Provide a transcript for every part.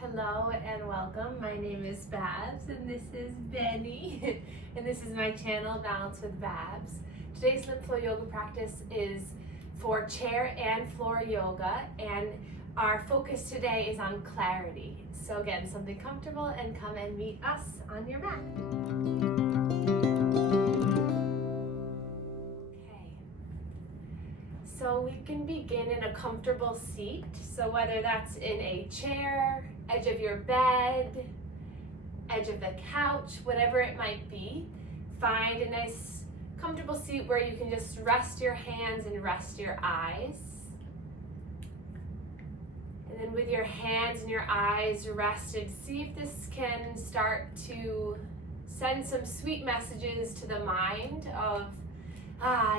Hello and welcome. My name is Babs and this is Benny and this is my channel Balance with Babs. Today's Lymph Flow Yoga practice is for chair and floor yoga, and our focus today is on clarity. So again, something comfortable, and come and meet us on your mat. Okay. So we can begin in a comfortable seat. So whether that's in a chair, edge of your bed, edge of the couch, whatever it might be, find a nice comfortable seat where you can just rest your hands and rest your eyes. And then with your hands and your eyes rested, see if this can start to send some sweet messages to the mind of,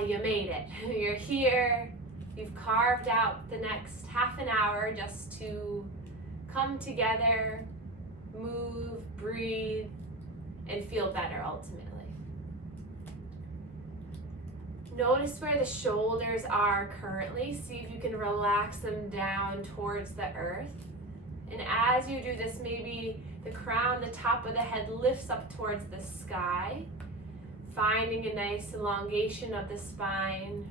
you made it. You're here. You've carved out the next half an hour just to come together, move, breathe, and feel better ultimately. Notice where the shoulders are currently. See if you can relax them down towards the earth. And as you do this, maybe the crown, the top of the head lifts up towards the sky, finding a nice elongation of the spine.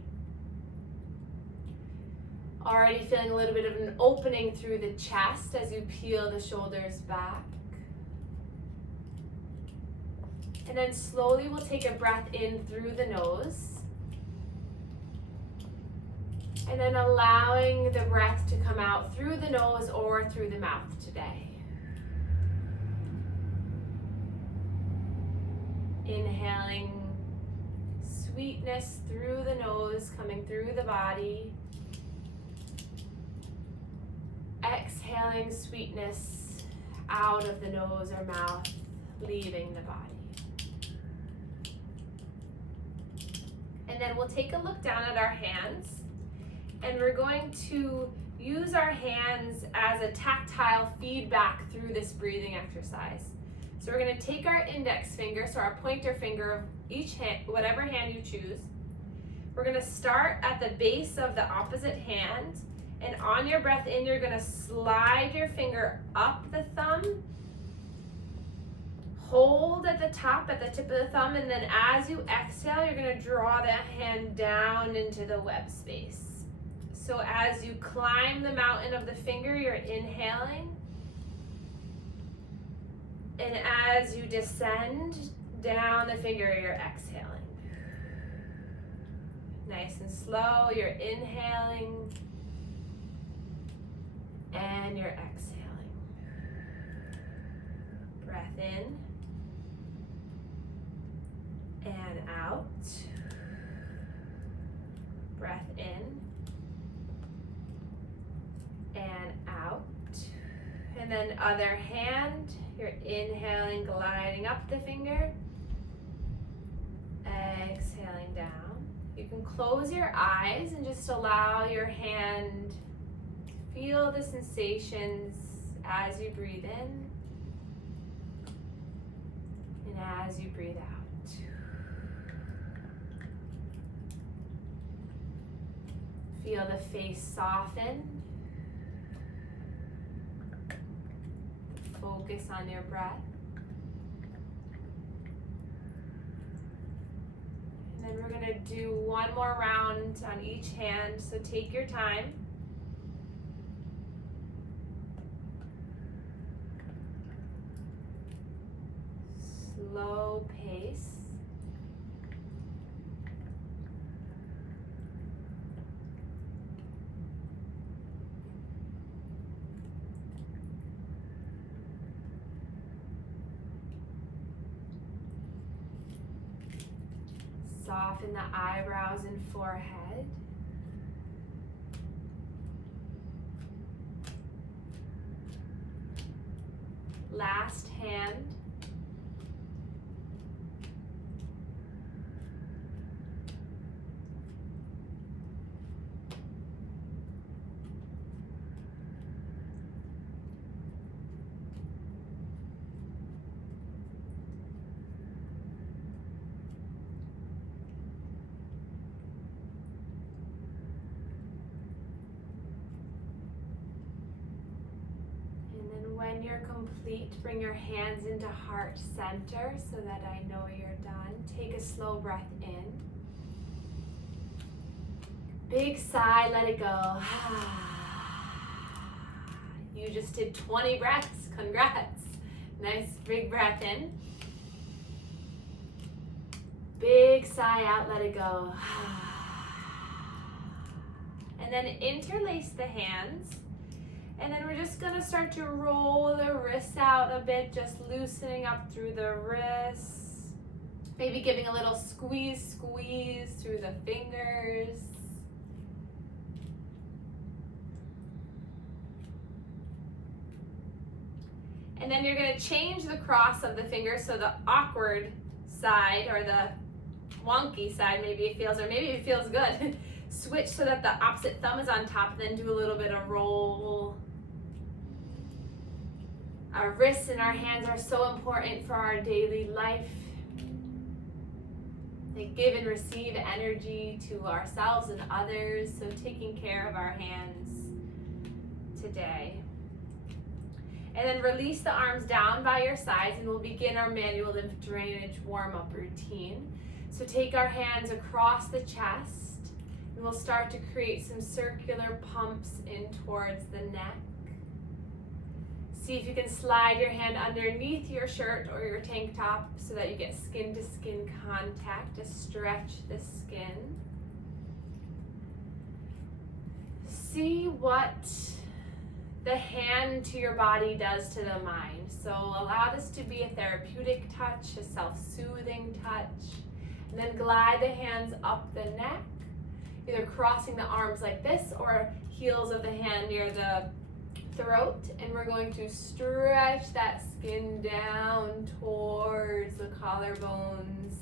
Already feeling a little bit of an opening through the chest as you peel the shoulders back. And then slowly we'll take a breath in through the nose. And then allowing the breath to come out through the nose or through the mouth today. Inhaling sweetness through the nose, coming through the body. Exhaling sweetness out of the nose or mouth, leaving the body. And then we'll take a look down at our hands, and we're going to use our hands as a tactile feedback through this breathing exercise. So we're going to take our index finger, so our pointer finger of each hand, whatever hand you choose. We're going to start at the base of the opposite hand, and on your breath in, you're going to slide your finger up the thumb, hold at the top, at the tip of the thumb, and then as you exhale, you're going to draw that hand down into the web space. So as you climb the mountain of the finger, you're inhaling. And as you descend down the finger, you're exhaling. Nice and slow, you're inhaling. And you're exhaling. Breath in and out. Breath in and out. And then other hand, you're inhaling, gliding up the finger. Exhaling down. You can close your eyes and just allow your hand, feel the sensations as you breathe in and as you breathe out. Feel the face soften. Focus on your breath. And then we're going to do one more round on each hand, so take your time. Slow pace. Soften the eyebrows and forehead. Last hand. when you're complete, bring your hands into heart center so that I know you're done. Take a slow breath in. Big sigh, let it go. You just did 20 breaths. Congrats. Nice big breath in. Big sigh out, let it go. And then interlace the hands. And then we're just gonna start to roll the wrists out a bit, just loosening up through the wrists. Maybe giving a little squeeze through the fingers. And then you're gonna change the cross of the fingers, so the awkward side or the wonky side, maybe it feels, or maybe it feels good. Switch so that the opposite thumb is on top, and then do a little bit of roll. Our wrists and our hands are so important for our daily life. They give and receive energy to ourselves and others, so taking care of our hands today. And then release the arms down by your sides, and we'll begin our manual lymph drainage warm-up routine. So take our hands across the chest, and we'll start to create some circular pumps in towards the neck. See if you can slide your hand underneath your shirt or your tank top so that you get skin-to-skin contact to stretch the skin. See what the hand to your body does to the mind. So allow this to be a therapeutic touch, a self-soothing touch. And then glide the hands up the neck, either crossing the arms like this or heels of the hand near the throat. And we're going to stretch that skin down towards the collarbones,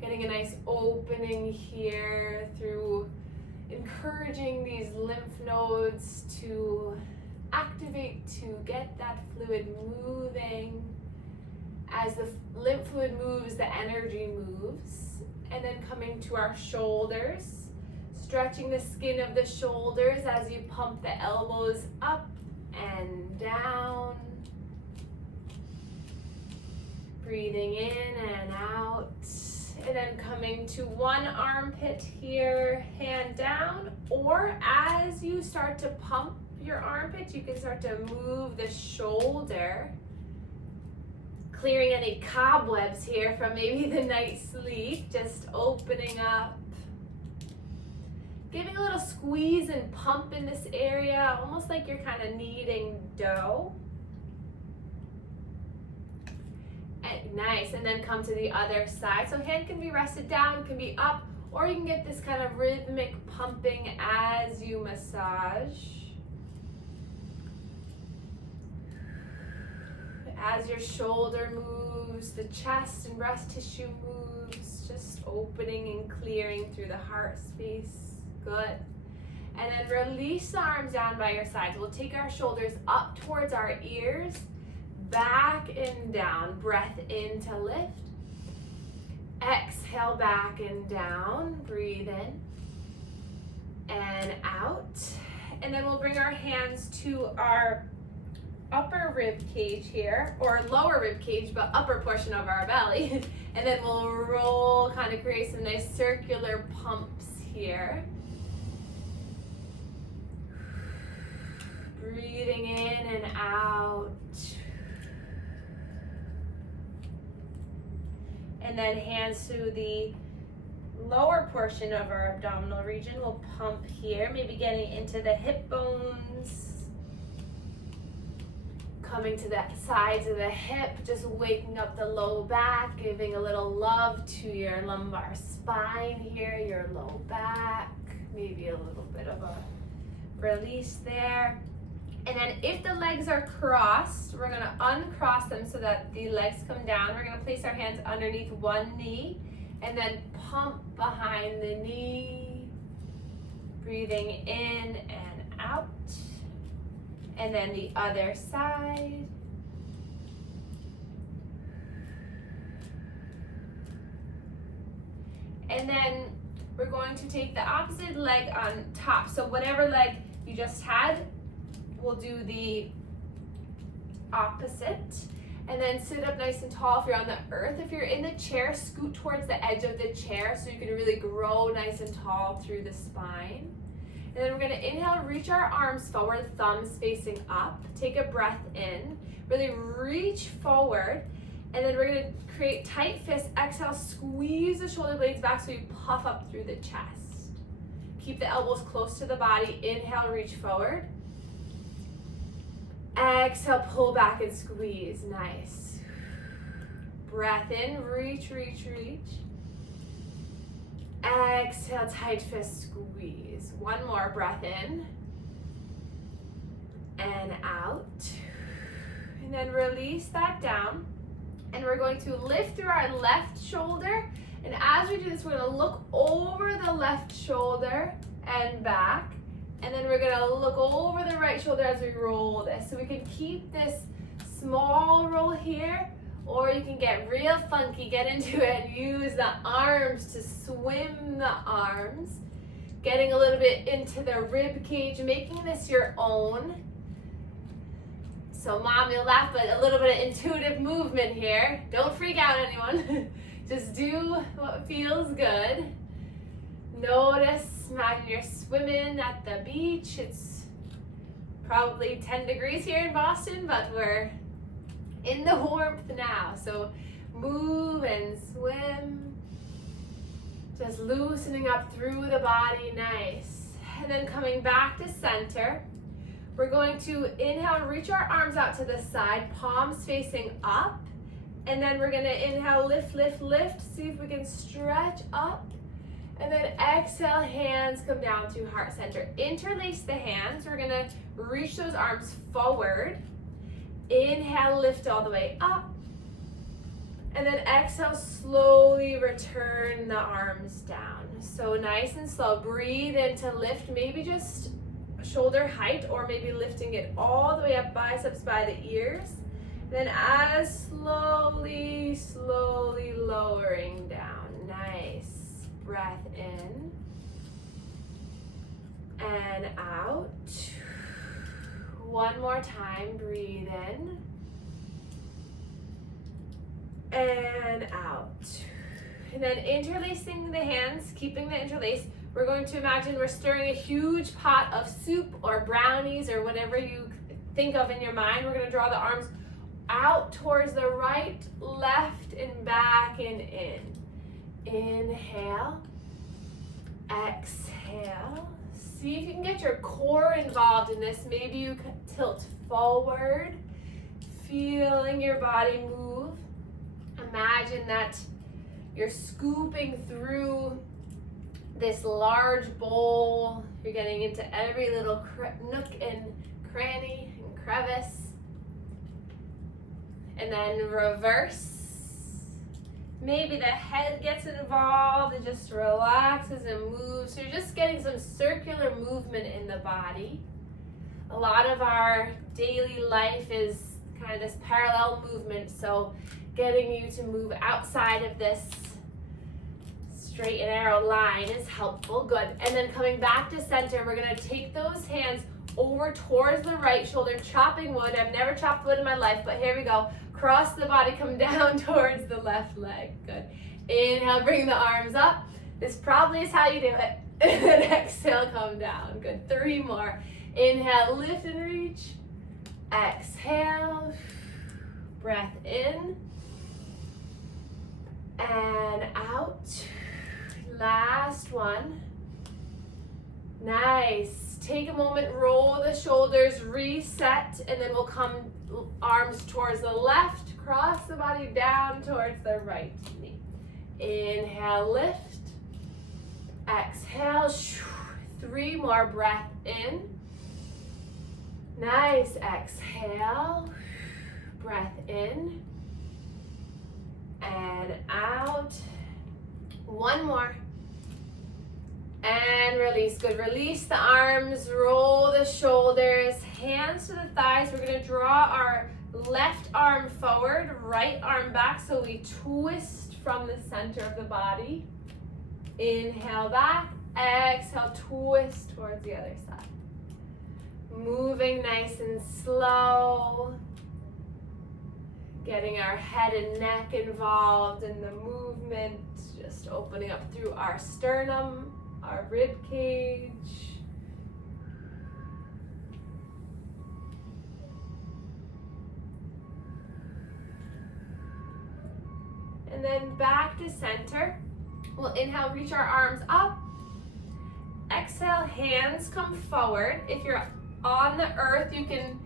getting a nice opening here through encouraging these lymph nodes to activate, to get that fluid moving. As the lymph fluid moves, the energy moves. And then coming to our shoulders, stretching the skin of the shoulders as you pump the elbows up and down. Breathing in and out. And then coming to one armpit here, hand down. Or as you start to pump your armpit, you can start to move the shoulder, clearing any cobwebs here from maybe the night's sleep, just opening up. Giving a little squeeze and pump in this area, almost like you're kind of kneading dough. And nice, and then come to the other side. So hand can be rested down, can be up, or you can get this kind of rhythmic pumping as you massage. As your shoulder moves, the chest and breast tissue moves, just opening and clearing through the heart space. Good. And then release the arms down by your sides. We'll take our shoulders up towards our ears, back and down. Breath in to lift. Exhale back and down. Breathe in and out. And then we'll bring our hands to our upper rib cage here, or lower rib cage, but upper portion of our belly. And then we'll roll, kind of create some nice circular pumps here. Breathing in and out. And then hands to the lower portion of our abdominal region. We'll pump here, maybe getting into the hip bones. Coming to the sides of the hip, just waking up the low back, giving a little love to your lumbar spine here, your low back, maybe a little bit of a release there. And then if the legs are crossed, we're gonna uncross them so that the legs come down. We're gonna place our hands underneath one knee and then pump behind the knee, breathing in and out. And then the other side. And then we're going to take the opposite leg on top. So whatever leg you just had, we'll do the opposite. And then sit up nice and tall if you're on the earth. If you're in the chair, scoot towards the edge of the chair so you can really grow nice and tall through the spine. And then we're going to inhale, reach our arms forward, thumbs facing up. Take a breath in, really reach forward. And then we're going to create tight fists. Exhale, squeeze the shoulder blades back so you puff up through the chest. Keep the elbows close to the body. Inhale, reach forward. Exhale, pull back and squeeze. Nice. Breath in, reach, reach, reach. Exhale, tight fist, squeeze. One more, breath in and out. And then release that down. And we're going to lift through our left shoulder. And as we do this, we're going to look over the left shoulder and back. And then we're gonna look over the right shoulder as we roll this. So we can keep this small roll here, or you can get real funky, get into it, and use the arms to swim the arms. Getting a little bit into the rib cage, making this your own. So mom, you'll laugh, but a little bit of intuitive movement here. Don't freak out, anyone. Just do what feels good. Notice. Imagine you're swimming at the beach. It's probably 10 degrees here in Boston, but we're in the warmth now. So move and swim. Just loosening up through the body, nice. And then coming back to center, we're going to inhale, reach our arms out to the side, palms facing up. And then we're gonna inhale, lift, lift, lift. See if we can stretch up. And then exhale, hands come down to heart center. Interlace the hands. We're gonna reach those arms forward. Inhale, lift all the way up. And then exhale, slowly return the arms down. So nice and slow. Breathe in to lift, maybe just shoulder height, or maybe lifting it all the way up, biceps by the ears. Then as slowly, slowly lowering down. Nice. Breath in and out. One more time, breathe in and out. And then interlacing the hands, keeping the interlace, we're going to imagine we're stirring a huge pot of soup or brownies or whatever you think of in your mind. We're going to draw the arms out towards the right, left, and back and in. Inhale, exhale. See if you can get your core involved in this. Maybe you can tilt forward, feeling your body move. Imagine that you're scooping through this large bowl. You're getting into every little nook and cranny and crevice. And then reverse. Maybe the head gets involved and just relaxes and moves. So you're just getting some circular movement in the body. A lot of our daily life is kind of this parallel movement. So getting you to move outside of this straight and narrow line is helpful. Good. And then coming back to center, we're going to take those hands over towards the right shoulder, chopping wood. I've never chopped wood in my life, but here we go. Cross the body, come down towards the left leg. Good. Inhale, bring the arms up. This probably is how you do it. And then exhale, come down. Good. 3 more. Inhale, lift and reach. Exhale. Breath in. And out. Last one. Nice. Take a moment, roll the shoulders, reset, and then we'll come arms towards the left, cross the body down towards the right knee. Inhale, lift. Exhale. 3 more, breath in. Nice. Exhale. Breath in. And out. 1 more. And release. Good. Release the arms, roll the shoulders, hands to the thighs. We're going to draw our left arm forward, right arm back, so we twist from the center of the body. Inhale back, exhale, twist towards the other side. Moving nice and slow. Getting our head and neck involved in the movement, just opening up through our sternum, our rib cage. And then back to center. We'll inhale, reach our arms up. Exhale, hands come forward. If you're on the earth, you can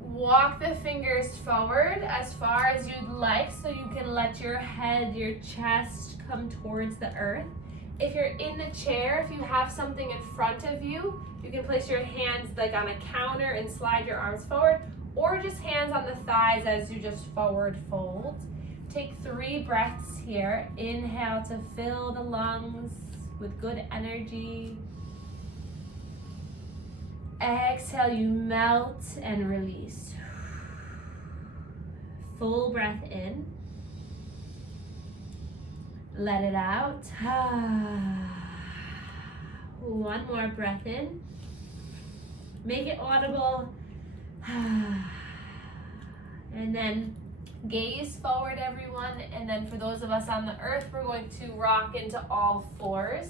walk the fingers forward as far as you'd like, so you can let your head, your chest come towards the earth. If you're in the chair, if you have something in front of you, you can place your hands like on a counter and slide your arms forward, or just hands on the thighs as you just forward fold. Take 3 breaths here. Inhale to fill the lungs with good energy. Exhale, you melt and release. Full breath in. Let it out. One more breath in. Make it audible. And then gaze forward, everyone. And then for those of us on the earth, we're going to rock into all fours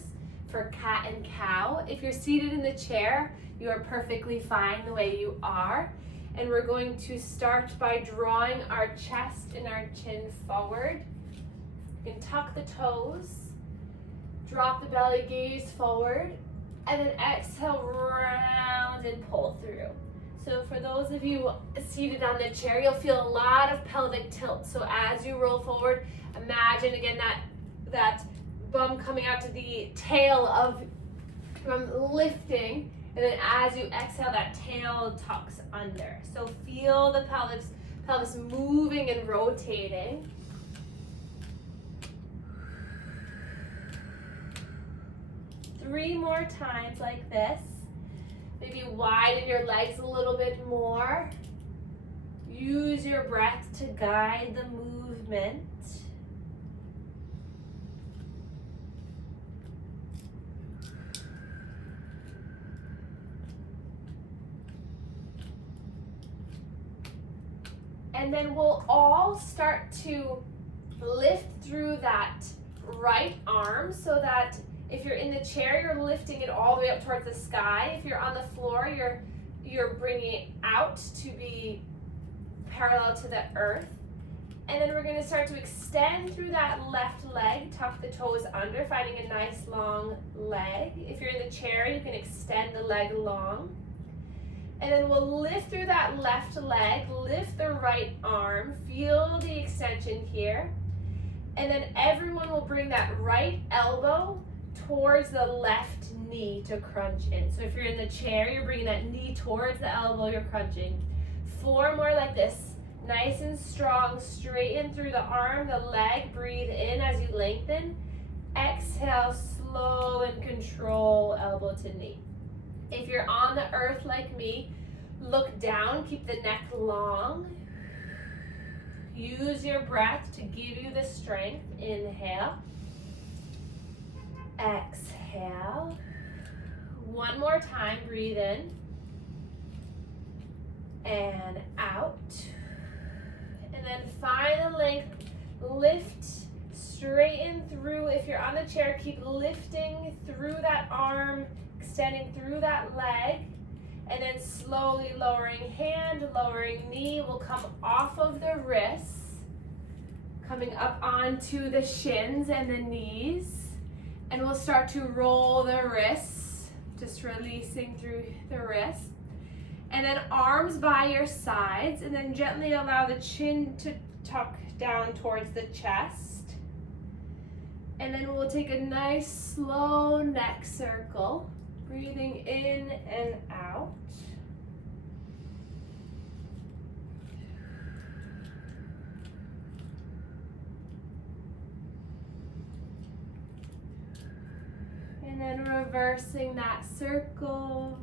for cat and cow. If you're seated in the chair, you are perfectly fine the way you are. And we're going to start by drawing our chest and our chin forward. You can tuck the toes, drop the belly, gaze forward, and then exhale, round and pull through. So for those of you seated on the chair, you'll feel a lot of pelvic tilt. So as you roll forward, imagine again that bum coming out to the tail of lifting, and then as you exhale, that tail tucks under. So feel the pelvis moving and rotating. Three more times like this. Maybe widen your legs a little bit more. Use your breath to guide the movement. And then we'll all start to lift through that right arm, so that if you're in the chair, you're lifting it all the way up towards the sky. If you're on the floor, you're bringing it out to be parallel to the earth. And then we're going to start to extend through that left leg, tuck the toes under, finding a nice long leg. If you're in the chair, you can extend the leg long. And then we'll lift through that left leg, lift the right arm, feel the extension here. And then everyone will bring that right elbow towards the left knee to crunch in. So if you're in the chair, you're bringing that knee towards the elbow, you're crunching. 4 more like this. Nice and strong, straighten through the arm, the leg, breathe in as you lengthen. Exhale, slow and control elbow to knee. If you're on the earth like me, look down, keep the neck long. Use your breath to give you the strength. Inhale. Exhale. One more time, breathe in. And out. And then find the length, lift, straighten through. If you're on the chair, keep lifting through that arm, extending through that leg, and then slowly lowering hand, lowering knee will come off of the wrists, coming up onto the shins and the knees, and we'll start to roll the wrists, just releasing through the wrists, and then arms by your sides, and then gently allow the chin to tuck down towards the chest, and then we'll take a nice slow neck circle. Breathing in and out. And then reversing that circle.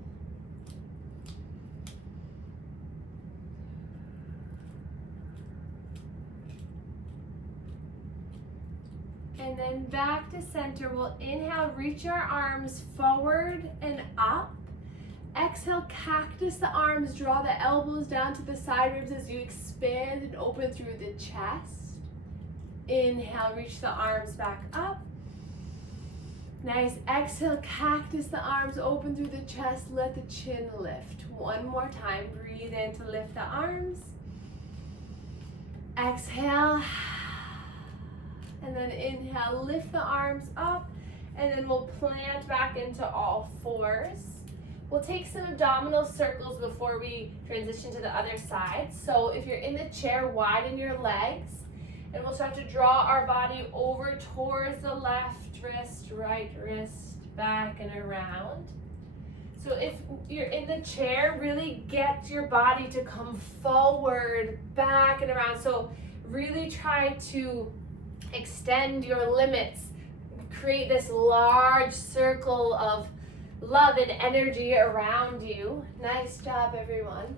And then back to center. We'll inhale, reach our arms forward and up. Exhale, cactus the arms, draw the elbows down to the side ribs as you expand and open through the chest. Inhale, reach the arms back up. Nice, exhale, cactus the arms, open through the chest, let the chin lift. One more time, breathe in to lift the arms. Exhale, and then inhale, lift the arms up, and then we'll plant back into all fours. We'll take some abdominal circles before we transition to the other side. So if you're in the chair, widen your legs, and we'll start to draw our body over towards the left wrist, right wrist, back and around. So if you're in the chair, really get your body to come forward, back and around. So really try to extend your limits. Create this large circle of love and energy around you. Nice job, everyone.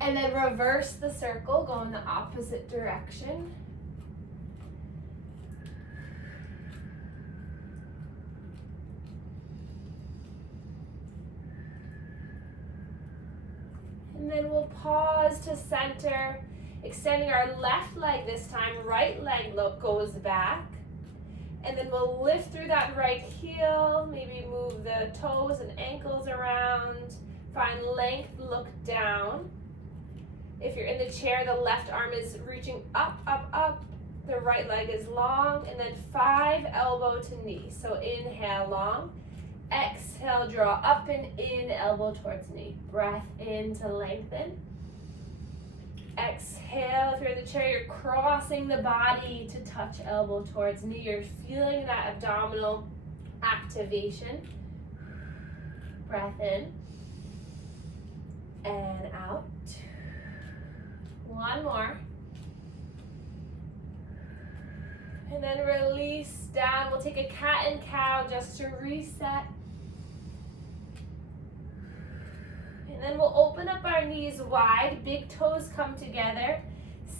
And then reverse the circle, go in the opposite direction. And then we'll pause to center, extending our left leg this time, right leg goes back. And then we'll lift through that right heel, maybe move the toes and ankles around, find length, look down. If you're in the chair, the left arm is reaching up, up, up. The right leg is long, and then 5 elbow to knee. So inhale long. Exhale, draw up and in, elbow towards knee. Breath in to lengthen. Exhale, if you're in the chair, you're crossing the body to touch elbow towards knee. You're feeling that abdominal activation. Breath in and out. One more. And then release down. We'll take a cat and cow just to reset. And then we'll open up our knees wide, big toes come together,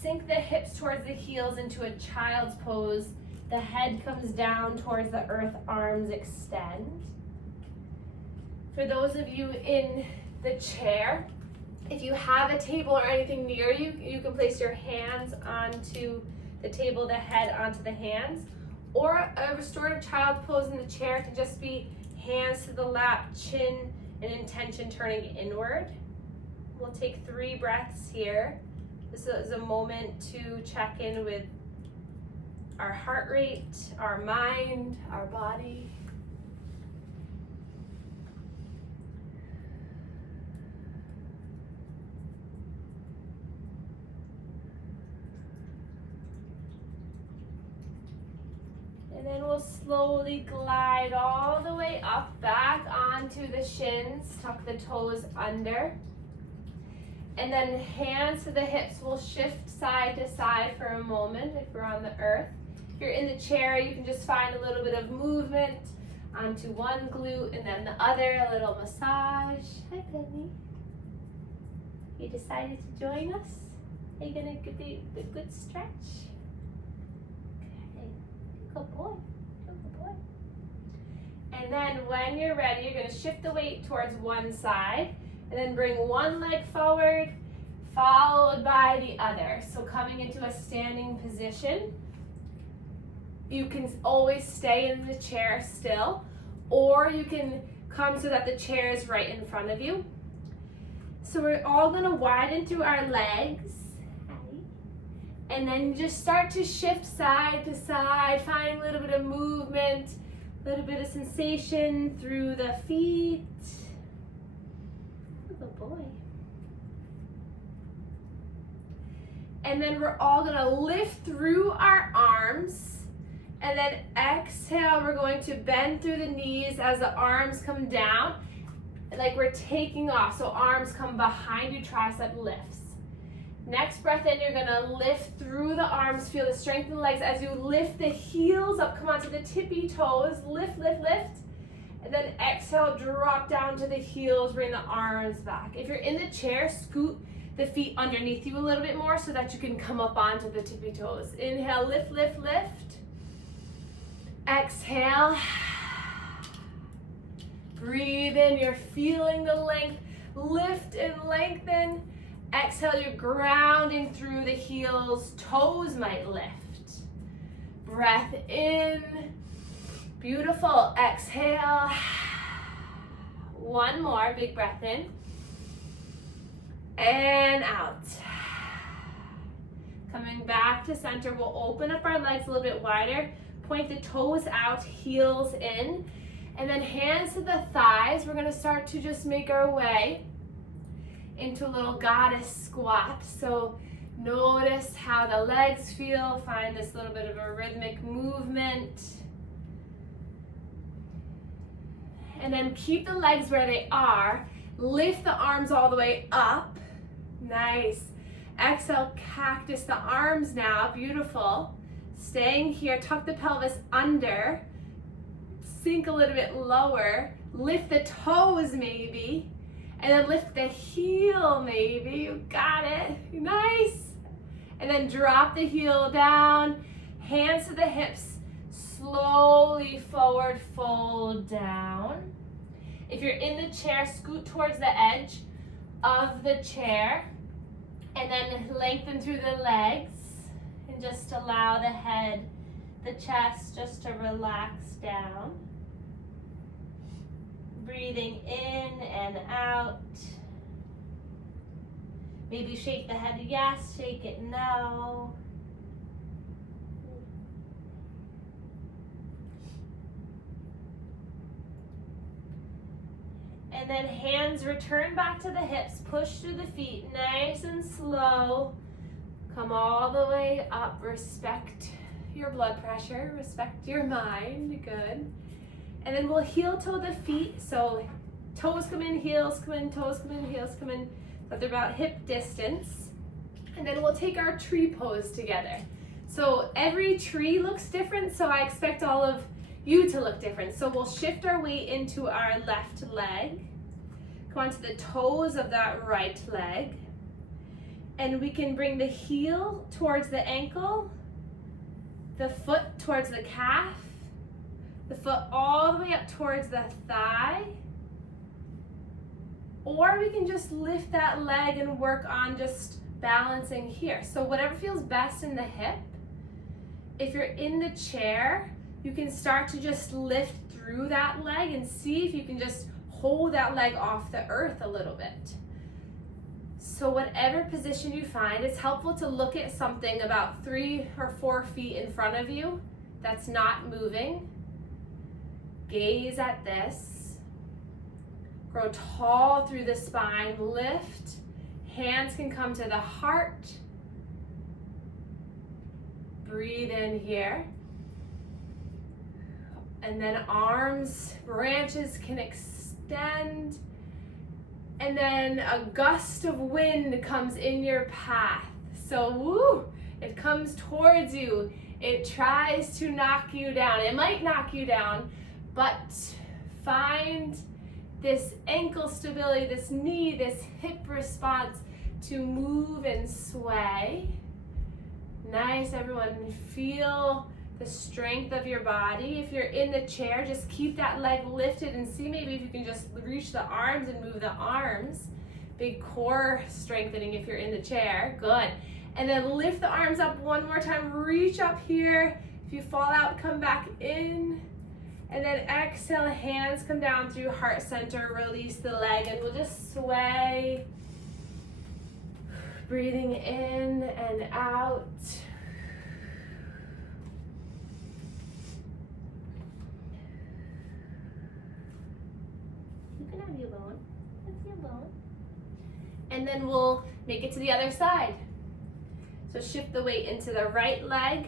sink the hips towards the heels into a child's pose. The head comes down towards the earth, arms extend. For those of you in the chair, if you have a table or anything near you, you can place your hands onto the table, the head onto the hands. Or a restorative child pose in the chair can just be hands to the lap, chin and intention turning inward. We'll take 3 breaths here. This is a moment to check in with our heart rate, our mind, our body. And then we'll slowly glide all the way up, back onto the shins, tuck the toes under. And then hands to the hips, we'll shift side to side for a moment if we're on the earth. If you're in the chair, you can just find a little bit of movement onto one glute and then the other, a little massage. Hi, Penny. You decided to join us? Are you gonna give the good stretch? Good boy, good boy. And then when you're ready, you're gonna shift the weight towards one side and then bring one leg forward, followed by the other. So coming into a standing position, you can always stay in the chair still, or you can come so that the chair is right in front of you. So we're all gonna widen through our legs. And then just start to shift side to side, find a little bit of movement, a little bit of sensation through the feet. Good boy. And then we're all gonna lift through our arms. And then exhale, we're going to bend through the knees as the arms come down, like we're taking off. So arms come behind you, tricep lifts. Next breath in, you're gonna lift through the arms, feel the strength in the legs as you lift the heels up, come onto the tippy toes, lift, lift, lift. And then exhale, drop down to the heels, bring the arms back. If you're in the chair, scoot the feet underneath you a little bit more so that you can come up onto the tippy toes. Inhale, lift, lift, lift. Exhale. Breathe in, you're feeling the length. Lift and lengthen. Exhale, you're grounding through the heels. Toes might lift. Breath in. Beautiful. Exhale. One more, big breath in. And out. Coming back to center, we'll open up our legs a little bit wider. Point the toes out, heels in. And then hands to the thighs. We're gonna start to just make our way into a little goddess squat. So notice how the legs feel. Find this little bit of a rhythmic movement. And then keep the legs where they are. Lift the arms all the way up. Nice. Exhale, cactus the arms now. Beautiful. Staying here, tuck the pelvis under. Sink a little bit lower. Lift the toes maybe. And then lift the heel maybe. You got it. Nice. And then drop the heel down. Hands to the hips. Slowly forward, fold down. If you're in the chair, scoot towards the edge of the chair. And then lengthen through the legs. And just allow the head, the chest just to relax down. Breathing in and out. Maybe shake the head yes, shake it no. And then hands return back to the hips, push through the feet, nice and slow. Come all the way up, respect your blood pressure, respect your mind, good. And then we'll heel toe the feet, so toes come in, heels come in, toes come in, heels come in, so they're about hip distance. And then we'll take our tree pose together. So every tree looks different, so I expect all of you to look different. So we'll shift our weight into our left leg, come onto the toes of that right leg, and we can bring the heel towards the ankle, the foot towards the calf, the foot all the way up towards the thigh, or we can just lift that leg and work on just balancing here. So whatever feels best in the hip. If you're in the chair, you can start to just lift through that leg and see if you can just hold that leg off the earth a little bit. So whatever position you find, it's helpful to look at something about 3 or 4 feet in front of you that's not moving. Gaze at this. Grow tall through the spine, lift. Hands can come to the heart. Breathe in here. And then arms, branches can extend. And then a gust of wind comes in your path. So woo, it comes towards you. It tries to knock you down. It might knock you down, but find this ankle stability, this knee, this hip response to move and sway. Nice, everyone. Feel the strength of your body. If you're in the chair, just keep that leg lifted and see maybe if you can just reach the arms and move the arms. Big core strengthening if you're in the chair. Good. And then lift the arms up one more time. Reach up here. If you fall out, come back in. And then exhale, hands come down through heart center. Release the leg and we'll just sway. Breathing in and out. You can have your bone. That's your bone. And then we'll make it to the other side. So shift the weight into the right leg,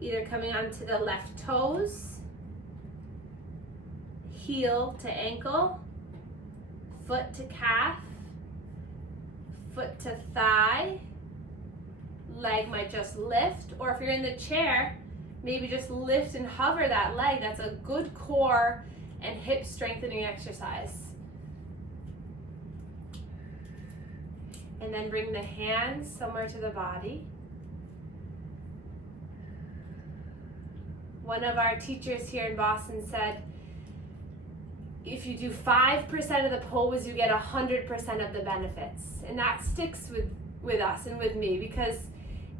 either coming onto the left toes, heel to ankle, foot to calf, foot to thigh, leg might just lift, or if you're in the chair, maybe just lift and hover that leg. That's a good core and hip strengthening exercise. And then bring the hands somewhere to the body. One of our teachers here in Boston said, if you do 5% of the pose, you get 100% of the benefits. And that sticks with us and with me, because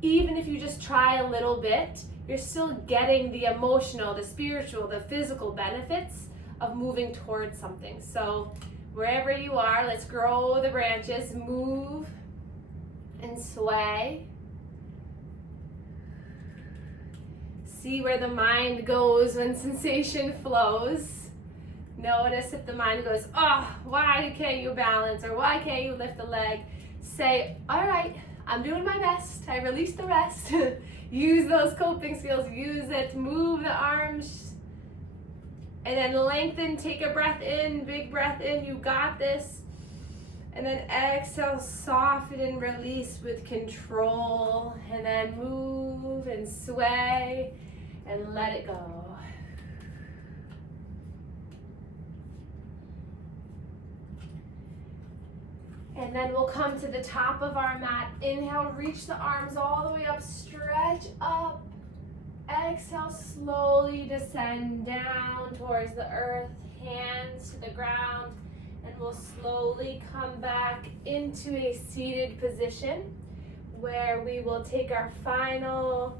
even if you just try a little bit, you're still getting the emotional, the spiritual, the physical benefits of moving towards something. So wherever you are, let's grow the branches, move and sway. See where the mind goes when sensation flows. Notice if the mind goes, oh, why can't you balance, or why can't you lift the leg? Say, all right, I'm doing my best. I release the rest. Use those coping skills. Use it. Move the arms. And then lengthen. Take a breath in. Big breath in. You got this. And then exhale. Soften and release with control. And then move and sway and let it go. And then we'll come to the top of our mat. Inhale, reach the arms all the way up, stretch up. Exhale, slowly descend down towards the earth, hands to the ground. And we'll slowly come back into a seated position where we will take our final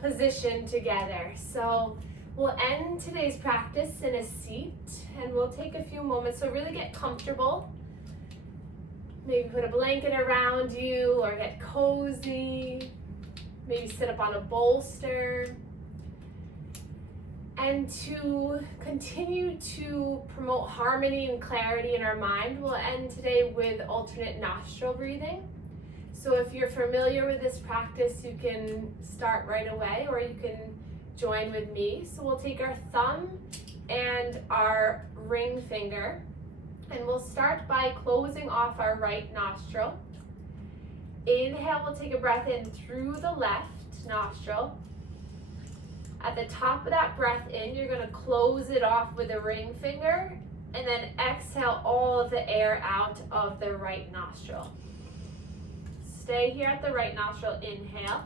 position together. So we'll end today's practice in a seat, and we'll take a few moments. So really get comfortable. Maybe put a blanket around you or get cozy. Maybe sit up on a bolster. And to continue to promote harmony and clarity in our mind, we'll end today with alternate nostril breathing. So if you're familiar with this practice, you can start right away, or you can join with me. So we'll take our thumb and our ring finger, and we'll start by closing off our right nostril. Inhale, we'll take a breath in through the left nostril. At the top of that breath in, you're going to close it off with the ring finger, and then exhale all of the air out of the right nostril. Stay here at the right nostril. Inhale.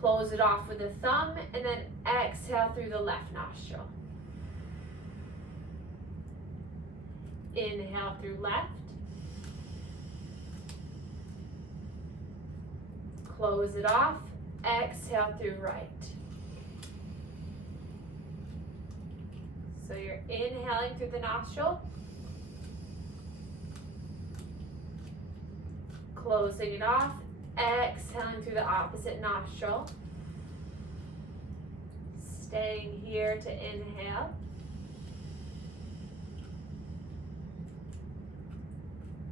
Close it off with the thumb, and then exhale through the left nostril. Inhale through left. Close it off. Exhale through right. So you're inhaling through the nostril. Closing it off. Exhaling through the opposite nostril. Staying here to inhale.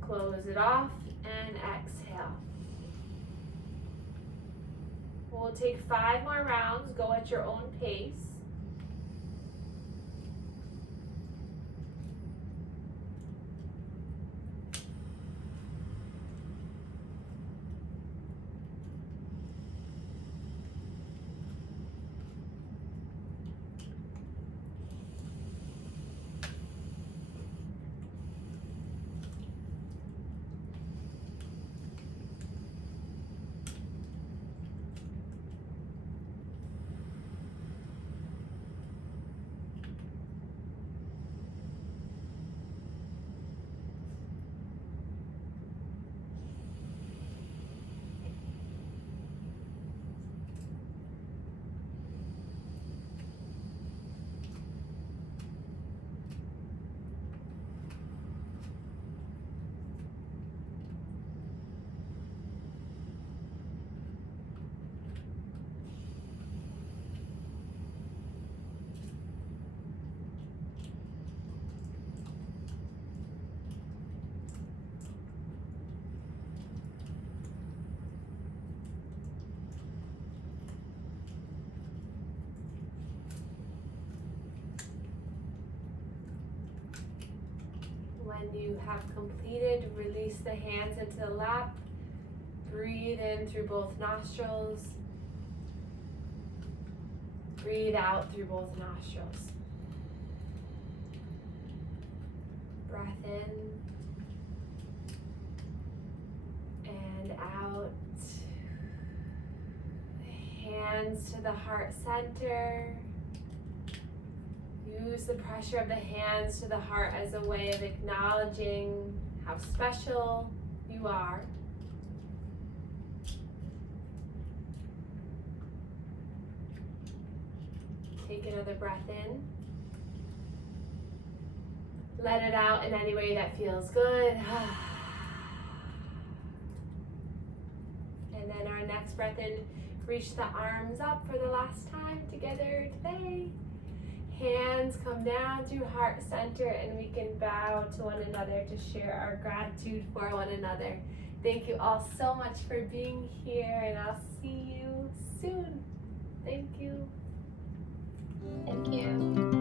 Close it off and exhale. We'll take 5 more rounds. Go at your own pace. When you have completed, release the hands into the lap. Breathe in through both nostrils. Breathe out through both nostrils. Breath in and out. Hands to the heart center. use the pressure of the hands to the heart as a way of acknowledging how special you are. Take another breath in. Let it out in any way that feels good. And then our next breath in, reach the arms up for the last time together today. Hands come down through heart center, and we can bow to one another to share our gratitude for one another. Thank you all so much for being here, and I'll see you soon. Thank you. Thank you.